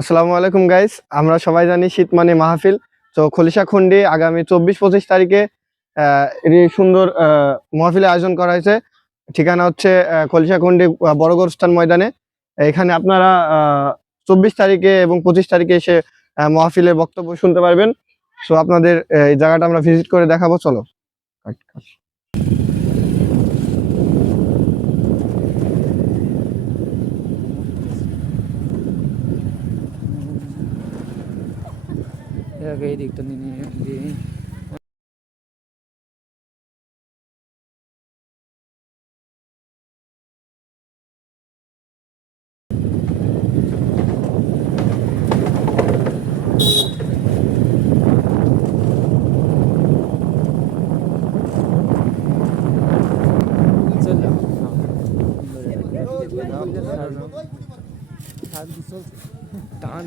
আসসালামু আলাইকুম গাইস। আমরা সবাই জানি শীত মানে মাহফিল। তো খলিশাখুন্ডি আগামী 24-25 তারিখে এই সুন্দর মাহফিলের আয়োজন করা হয়েছে। ঠিকানা হচ্ছে খলিশাখুন্ডি বড় গোরস্থান ময়দানে। এখানে আপনারা 24 তারিখে এবং 25 তারিখে এসে মাহফিলের বক্তব্য শুনতে পারবেন। সো আপনাদের এই জায়গাটা আমরা ভিজিট করে দেখাবো, চলো। এই দিকটা নিয়ে চল টান